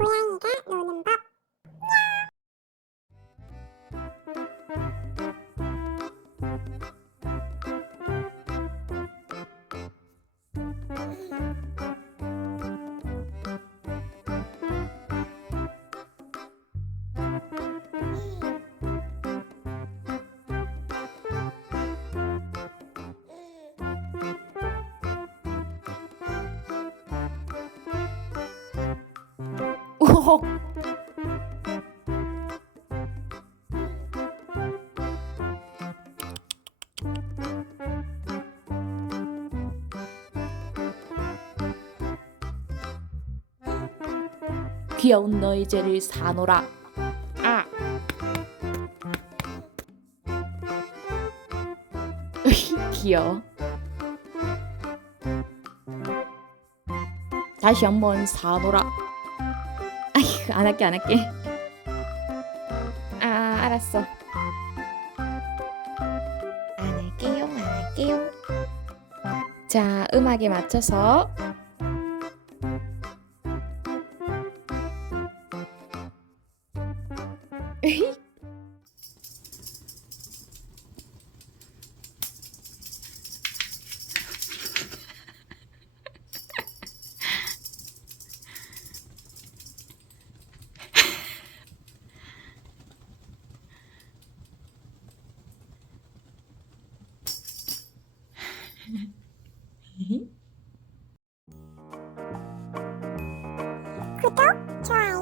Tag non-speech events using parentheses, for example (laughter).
고양이가 노는 법. 야. 오. 귀여운 너의 죄를 사노라. 아. (laughs) 귀여워. 다시 한번 사노라. 그, 안 할게 안 할게. 아 알았어. 안 할게요 안 할게요. 자 음악에 맞춰서. 으이. (laughs) 구독, 좋아요,